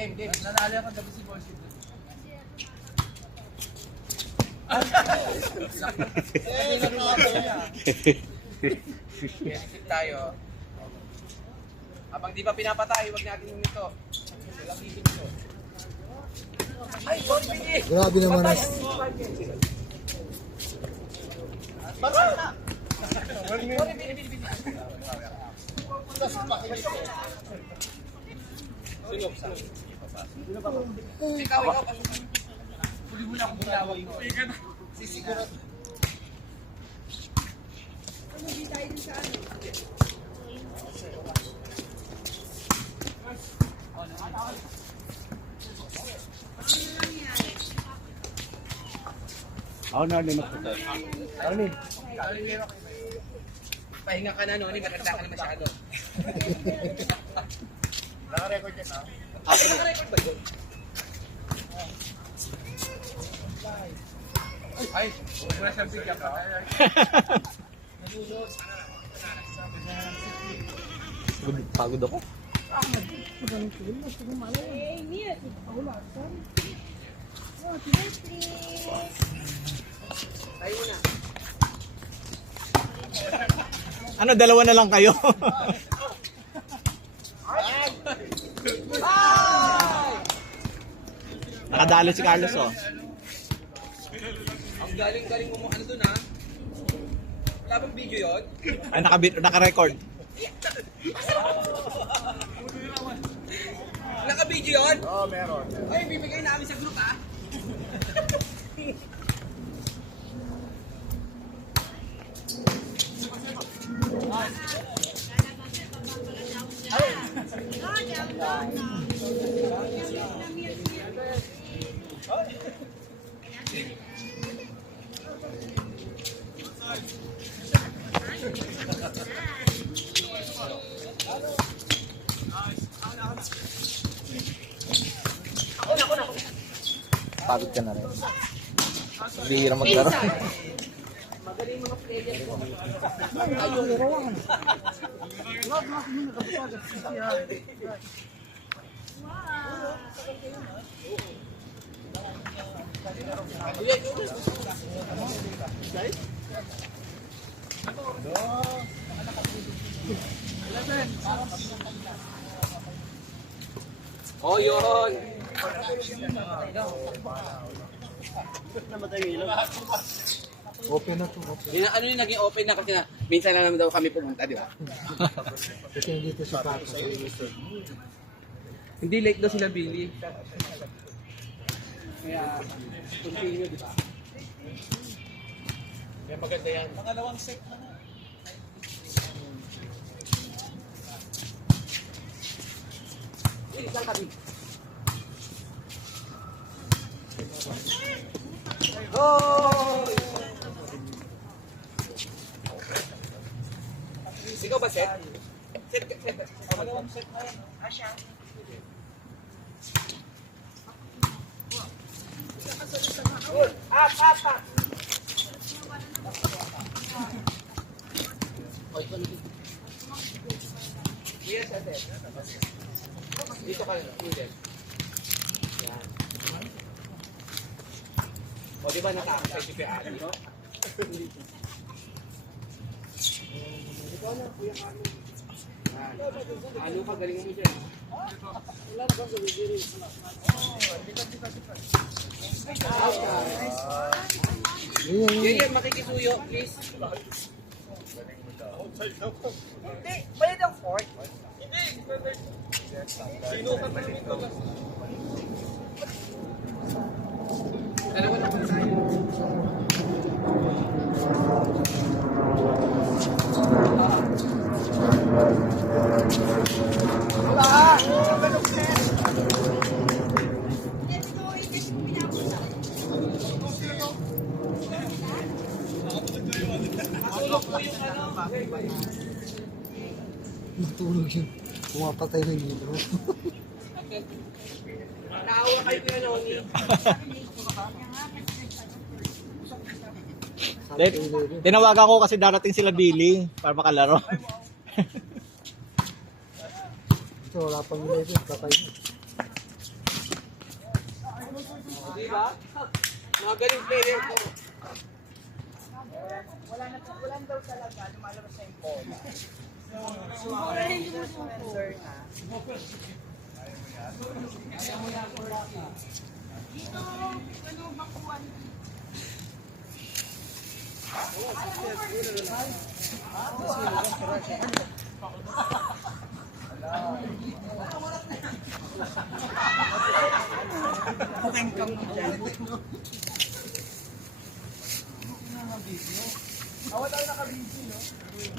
Game. Nanalo ako gabi si Borsig. Isip tayo. Habang di pa pinapatay, huwag natin yung ito. Ay, sorry, Bini! Grabe naman na. Sorry, Bini. Ikaw. Huli mo na akong bulawag mo. Sisiguro. Ako na rin magpunta. Pahinga ka na, no? Matanda ka na masyado. Naka-record yan, ha? Naka-record ba yun? Ay, huwag mo na siyang bigyan ka. Pagod ako. Tayo na. Ano, dalawa na lang kayo? Nakadalo si Carlos, oh. Ang galing-galing mo ano dun, ha? Wala bang video yun? Ay, naka-record. Naka-video yun? Oo, meron. Ay, bibigay namin sa group, ha? Pagod ka na rin. Bihira maglaro. Magaling mga player ko. Oh, yun. Open na to. Open. Yun, ano yung naging open na kasi na minsan lang naman daw kami pumunta, di ba? Kasi hindi to si Paco. Hindi late daw sila Billy. Kaya continue, di ba? Kaya maganda yan. Pangalawang set na na. Isang kami. Oh! Ikaw ba set? Set. Pangalawang set na yan. Asya. Good. Up. Yes, ate. Dito ka rin. Yan. O, di ba naka-access si Kuya Ali? Ikaw na, Kuya Ali. Ano ka, galing mo dyan? Wala na bang gawin? Yan, makikisuyo, please. Hindi, bayad ang fort. Hindi. Sino ka pa dito? Dalawa na pa tayo. Natulog yun. Pumapatay ng libro. Naawa kayo kuya Noni. Tinawagan ko kasi darating sila Billy para makalaro. Ito, wala pang nilito. Patay na. Di ba? Mga galing player ko. Wala daw talaga, lumalabas na yung bola. So, hindi mo sensor na. Dito, ano, bakuan.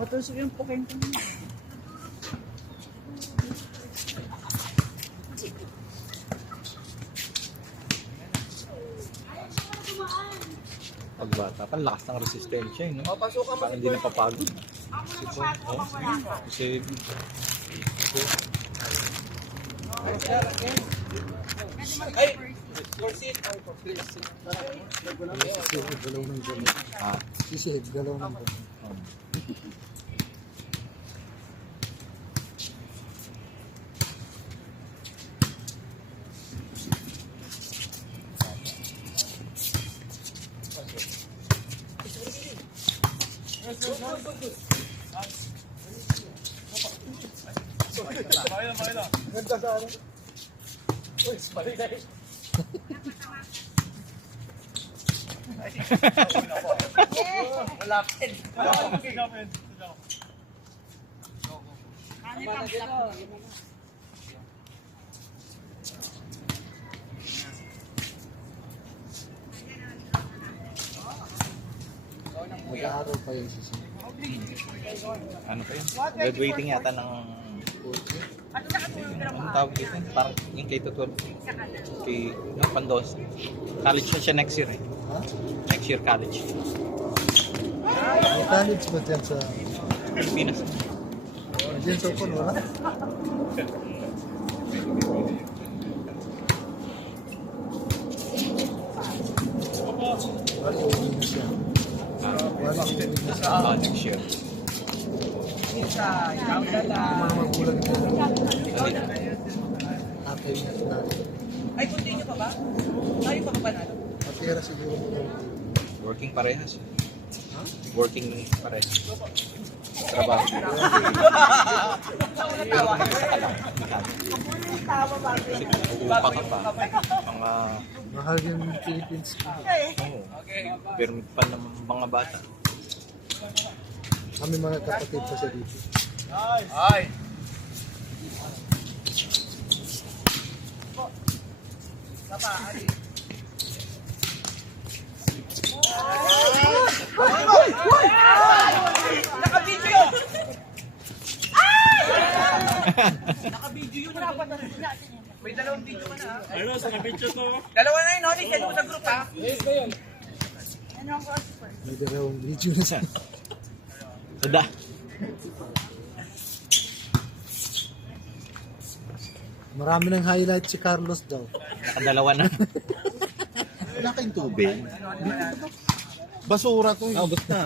Matusok yung pukin ko. Pagbata pa, lakas ng resistensya eh, no? Pasukan mo Parang hindi napapagod. Kasi, Ay! Corset! Sisihid, galaw ng galaw. ah, Sisihid, galaw ng galaw. Ganda sa ano? Uy, balik na yun. Malapit. Mag-aaral pa yung sisihid. ano pa yun? Graduating yata ng... Anong tawag dito? Parang yung K-12. Yung Pandos. College na siya next year eh. Ha? Next year college. May college ba dyan sa... Pilipinas. Dyan sa Upon, wala? Wala yung na siya. Wala yung na siya. Next year. Ikaw na lang. Mga magulang niya. Tatay niya at nanay. Ay, continue pa ba? Tayo pa ba nalo? Matira siguro. Working parehas. Working parehas. Trabaho. Kasi uupa ka pa. Mga... Mahal yung Philippines. Oo. Permit pa ng mga bata. Kami mga kapatid pa siya dito. Ay! Sapa, Ali. Naka-video yun! Naka-video yun. May dalawang video ka na. Ano, sa video to? Dalawa na yun, Oli. Send mo sa group, ha? May dalawang video na siya. Sada. Marami ng highlight si Carlos daw. Nakadalawa na. Wala kayong tubig. Basura to. Ubus na.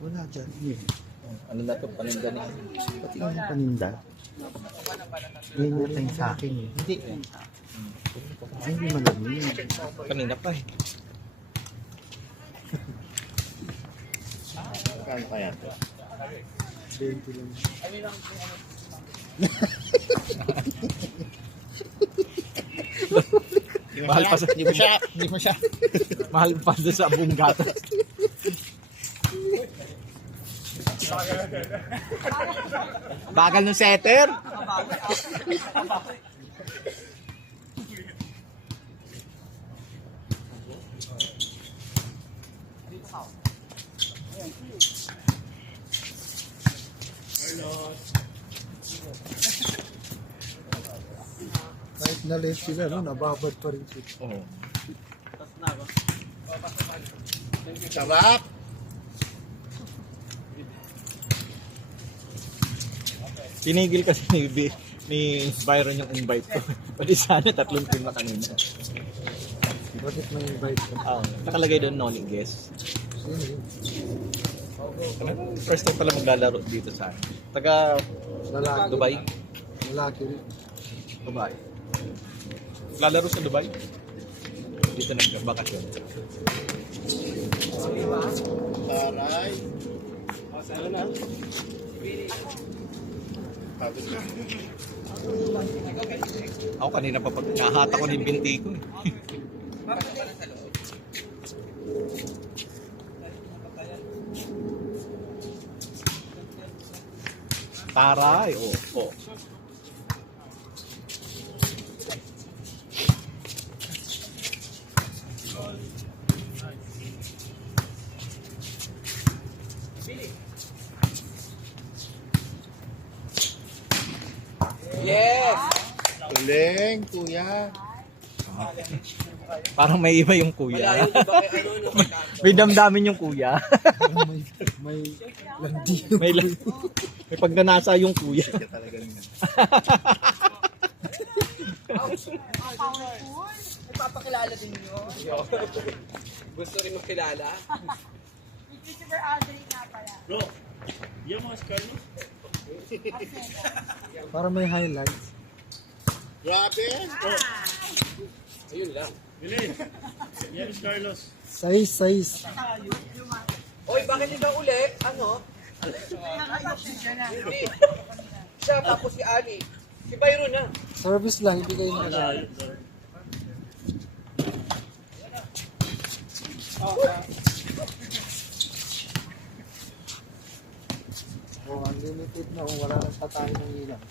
Wala dyan. Ano na to? Paninda na. Pati yung paninda. Hindi natin sa akin eh. Hindi. Ay, hindi malamig. Kanina pa eh. Kano kaya to? 20 lang. Mahal pa sa... Hindi mo siya. Mahal pa sa buong gatas. Bagal ng setter. Kahit na late sila, no, nababad pa rin sila. Oo. Sarap! Tinigil kasi ni Byron yung invite ko. Pwede sana tatlong team na kanina. Bakit may invite ka? Nakalagay doon Noni guest. Sino yun? First time pala maglalaro dito sa akin. Taga Lalaki. Dubai. Lalaki rin. Dubai. Lalaro sa Dubai. Dito nagbakasyon. Taray. Ako kanina pa pag nahata ko ng binti ko. Taray, oh. Yes! Galing, kuya. Parang may iba yung kuya. Malayo ba kay ano yung May damdamin yung kuya. may landi. May pagnanasa yung kuya. Talaga nga. Nagpapakilala din nyo? Gusto rin makilala? Christopher Audrey nga pala. Bro, yung mga Carlos. Para may highlights. Grabe. Ayun lang. Bilin. Yan is Carlos. Size. Oy, bakit ikaw uli? Ano? Hindi. Siya, tapos si Ali. Si Byron na. Service lang, ibigay na lang. Oh, unlimited na. Oh, wala nang patay ng ilaw.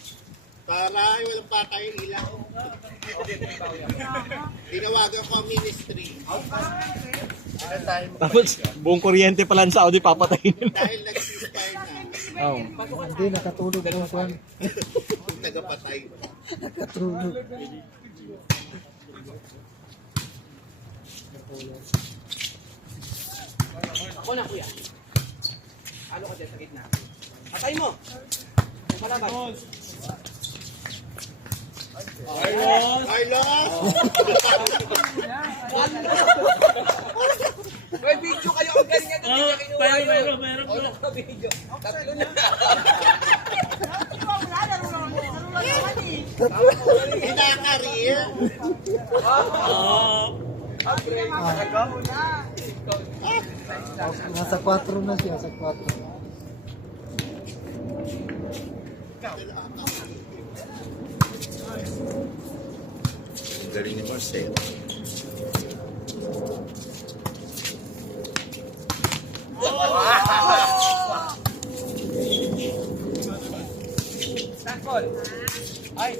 Taray, walang patay ilaw. Tinawagan ko ang ministry. Tapos buong kuryente pala sa Saudi papatayin. Dahil nag-ceasefire na. Oh. Hindi, nakatulog na kwan. Kung tagapatay. Nakatulog. Ako na, kuya. Ano ka dyan sa gitna? Patay mo! Malaban. Carlos! Carlos! May video kayo ang galing yan. Hindi niya kinuha yun. Meron O, naka-video. Tatlo na. Kinakarir. Nasa 4 na siya, sa 4. Galing ni Marcel. Tangkol. Ay.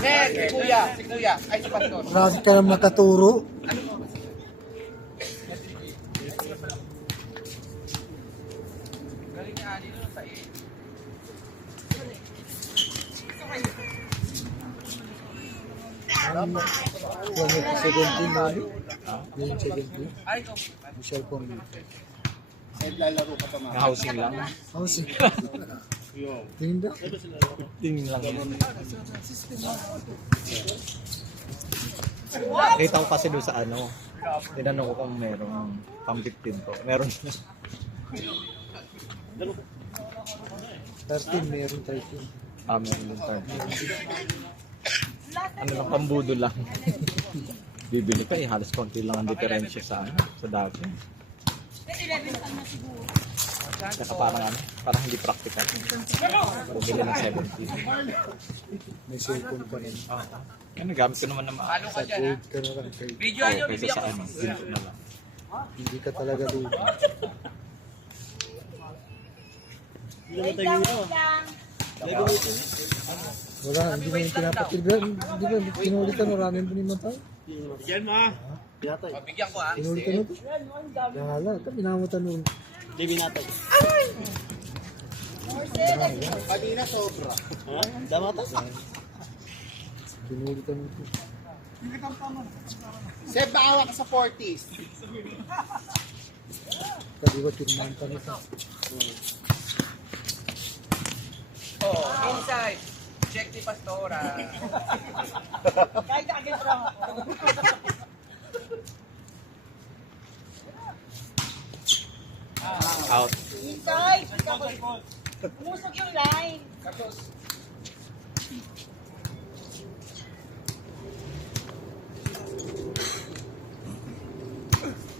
Next, si kuya. Si kuya. Ay, si pastor. Marami ka naman nakaturo. Galing ni Ali nun sa iyo. Yung 17 na. Yung 17. Ay, ito. Michelle Pombo. Lalaro ka pa mga. Housing lang. Oh, si. Tinda. Tingin lang yan. Kita ko kasi doon sa ano. Tinanong ko kung meron pang 15 ko. Meron na. 13, meron 13. Meron din card. Ano lang, pambudo lang. Bibili pa halos konti lang ang diferensya sa ano, sa dati. 11 pa na siguro. Saka parang hindi practical. Bumili ng 70. May cellphone pa rin. Ano, gamit ko naman na Halo ka dyan, ha? Trade ka na lang. Trade. Video nyo, kaysa bibigyan sa ko. ano, ginto na lang. Hindi ka talaga doon. Wait lang, wait lang. Wala, hindi na yung pinapatid. Hindi ba, kinulitan mo ramen po ni Matay? Yan mo ah. Bigyan ko, ha? Kinulitan mo to? Wala, ito pinamatan mo. Kanina sobra. Kinulitan mo to. Seb, baawa ka sa 40s. Kasi ba tinamahan pa nito? Oh, inside. Check ni Pastora. Kahit agad lang ako. Out. Inside. Umusog yung line.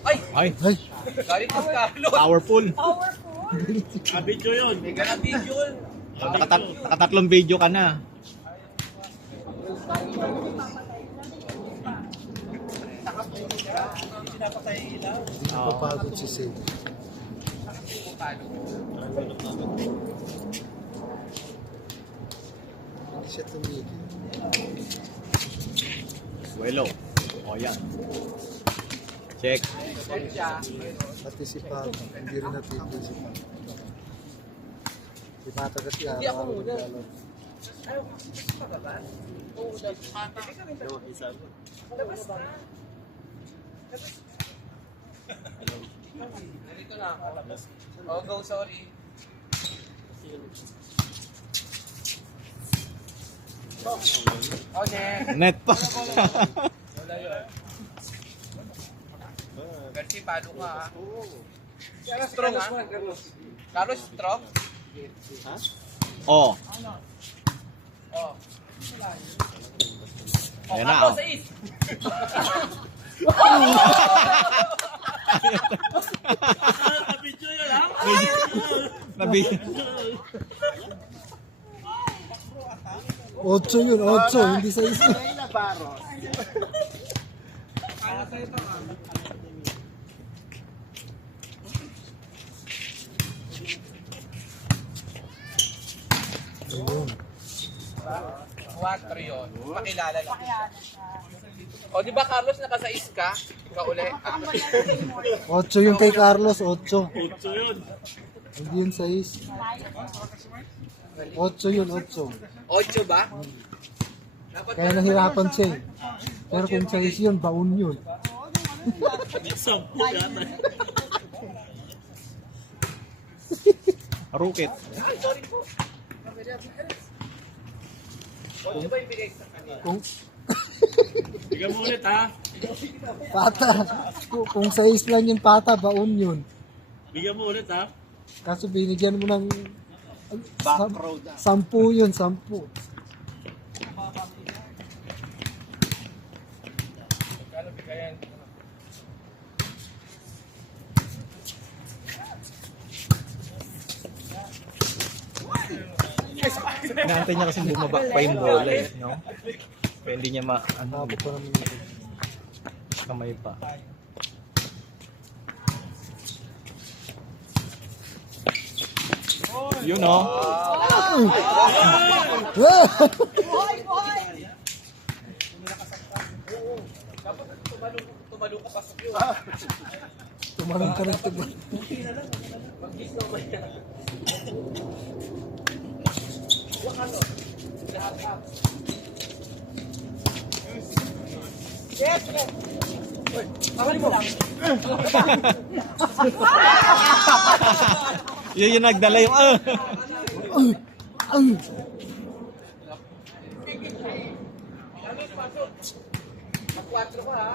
Ay! Ay, Ay, Galit ng Carlos. powerful. Powerful. Video yun. May ganabidyo yun. Nakatatlong video ka na. hindi papagod si Sid. Hindi siya tumigil. Buelo. O yan. Check. Pati si Pag, hindi rin natigil si Pag. Si Mata kasi Hindi ako araw-araw muna. naglalaro. Ayaw, pababa. Oo, labas ka. Labas ka. Nandito na ako. Oh, go, sorry. Oh, next. Net pa. Kasi paano ka, ha? Strong, ha? Carlos, strong? Oh. Oh. Ayan na, Carlos, oh. ace! Video yun, ha? Nabi. 8 yun, 8, hindi sa isa. Ayun. 4 yun. Pakilala lang. O, di ba, Carlos, nakasais ka? Ikaw uli. 8 yung kay Carlos, 8. Video yun. Hindi yun 6. 8 yun, 8. 8 ba? Dapat Kaya nahirapan siya eh. Pero kung 6 yun, baon yun. Sampu yata. Rukit. Ay, sorry po. O, di ba ibigay sa kanila? Kung Bigyan mo ulit, ha? pata, kung 6 lang yung pata, baon yun. Bigyan mo ulit, ha? Kaso binigyan mo ng 10 yun, 10. Inaantay niya kasi bumaba pa yung bola eh, no? Kaya hindi niya ano, Habot pa naman ito. kamay pa. Yun, no? Boy, boy! Tumalo ka pa sa view. Tumalong ka ng tiba. Yun yung nagdala yung Mag-4 ka, ha?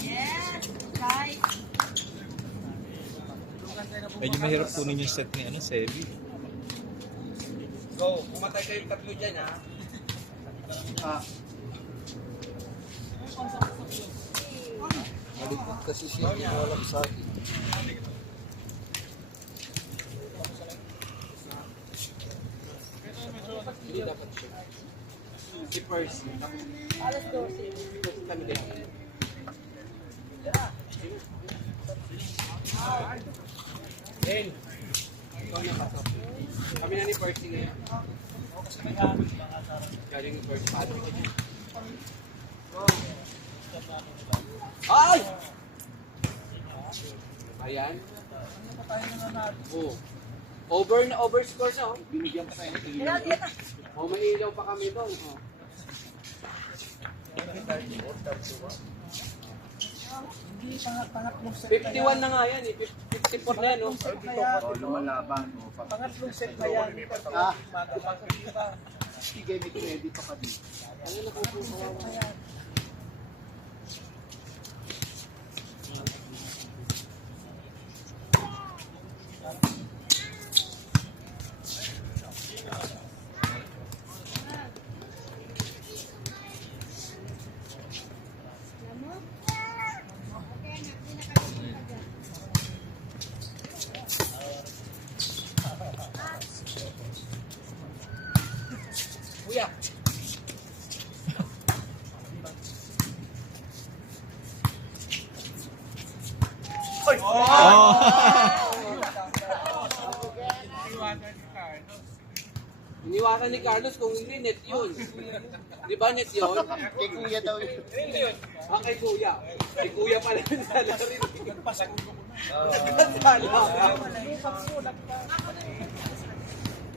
Yes, guys. Medyo mahirap kunin yung set ni Sevi. Go. Pumatay kayong tatlo dyan, ha? Malikot kasi siya, hindi mo alam sa akin. Hindi dapat siya. Si Percy. Alas 12. Kami din. Ben. Ikaw na pasok. Kami na ni Percy ngayon. Galing ni Percy. Ay! Ayan. Oh. Overscore siya, oh. Binigyan pa tayo. Oh, may ilaw pa kami doon. Oh. Hindi, pangatlong set 51 na nga yan, eh. 54 na yan, oh. Lumalaban. Pangatlong set na yan. Sige, may ready pa ka dito. Oh. Iniwasan ni Carlos kung hindi net yun. Di ba net yun? Kay kuya daw yun. Ah, kay kuya. Kay kuya pala yun sa larin.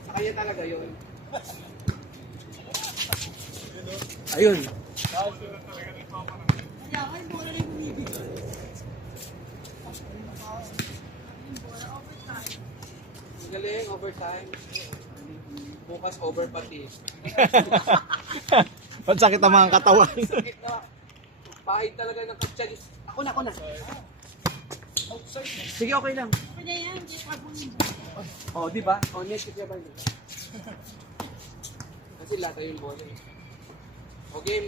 Sa kanya talaga yun. Ayun. Galing, overtime. Bukas over pati. Pansakit ang mga katawan. Sakit na. Pahid talaga ng kapsyalis. Ako na. Sige, okay lang. Oh, di ba? Oh, next year ba yun? Kasi lata yung bola eh. Oh, game.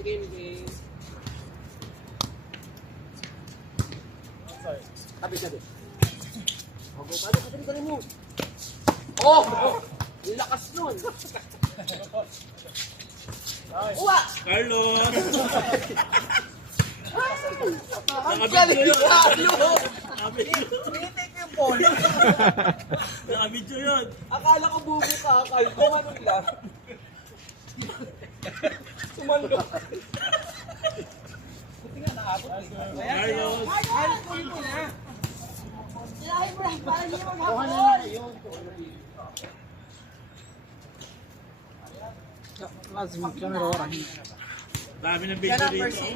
Tabi. Oh, go. Paano mo? Oh! Ang lakas nun. Uwa! Carlos! Ang galing yun. tayo! Nakabidyo yun. Akala ko bubo ka, akala ko manong lang. Sumalo. Carlos! Lazim kamera oraya. Dami ng video dito.